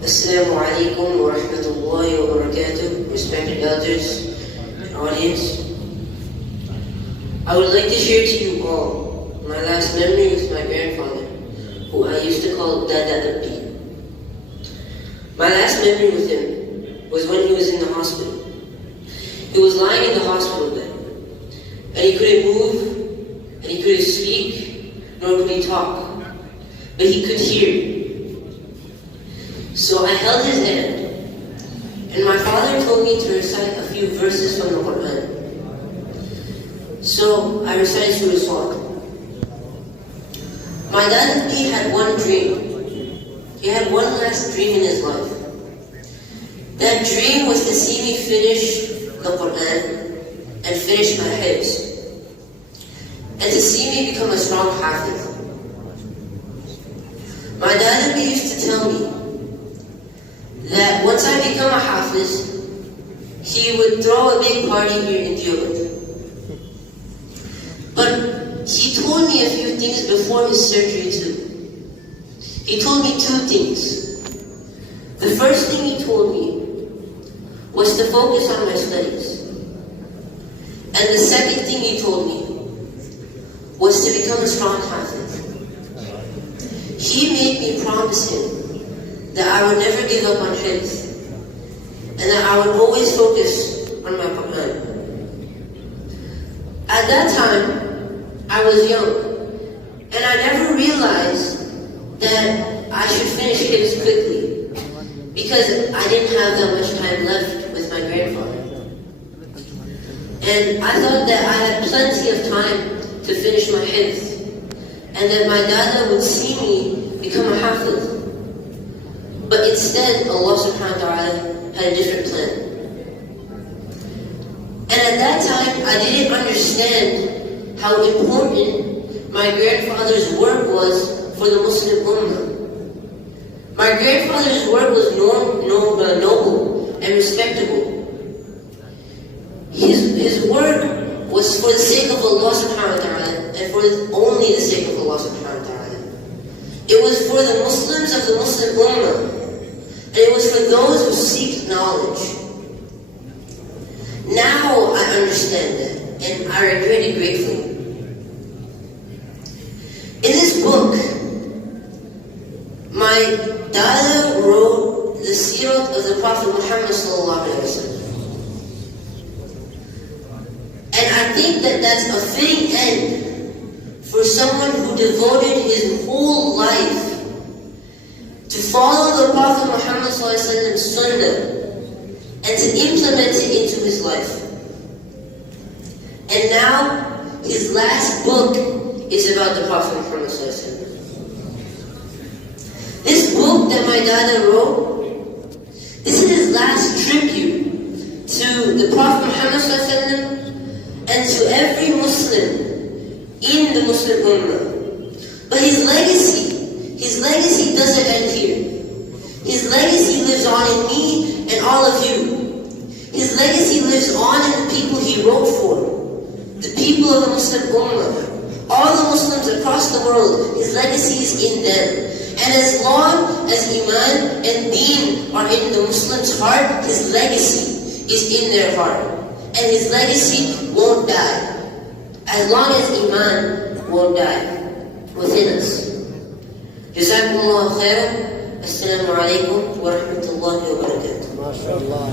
Assalamu alaikum wa rahmatullahi wa barakatuh, respected elders and audience. I would like to share to you all my last memory with my grandfather, who I used to call Dada Abdi. My last memory with him was when he was in the hospital. He was lying in the hospital bed, and he couldn't move, and he couldn't speak, nor could he talk, but he could hear. So I held his hand, and my father told me to recite a few verses from the Quran. So I recited Surah Sad. My dad had one dream. He had one last dream in his life. That dream was to see me finish the Quran and finish my hifz, and to see me become a strong hafiz. My dad used to tell me that once I become a hafiz, he would throw a big party here in Deoband. But he told me a few things before his surgery too. He told me two things. The first thing he told me was to focus on my studies. And the second thing he told me was to become a strong hafiz. He made me promise him that I would never give up on hifz, and that I would always focus on my Quran. At that time, I was young, and I never realized that I should finish hifz quickly, because I didn't have that much time left with my grandfather. And I thought that I had plenty of time to finish my hifz, and that my dada would see me become a hafiz. But instead, Allah subhanahu wa ta'ala had a different plan. And at that time, I didn't understand how important my grandfather's work was for the Muslim Ummah. My grandfather's work was noble and respectable. His work was for the sake of Allah subhanahu wa ta'ala, and for only the sake of Allah subhanahu wa ta'ala. It was for the Muslims of the Muslim Ummah. And it was for those who seek knowledge. Now I understand that, and I regret it greatly. In this book, my dada wrote the seerah of the Prophet Muhammad sallallahu alaihi wasallam. And I think that that's a fitting end for someone who devoted his whole life to follow the Prophet Muhammad ﷺ's sunnah and to implement it into his life. And now, his last book is about the Prophet Muhammad ﷺ. This book that my dada wrote, this is his last tribute to the Prophet Muhammad ﷺ and to every Muslim in the Muslim Ummah. But his legacy doesn't end here. His legacy lives on in me and all of you. His legacy lives on in the people he wrote for, the people of the Muslim Ummah, all the Muslims across the world. His legacy is in them. And as long as Iman and Deen are in the Muslim's heart, his legacy is in their heart. And his legacy won't die. As long as Iman won't die within us. جزاكم الله خيرا. السلام عليكم ورحمة الله وبركاته. Masha Allah.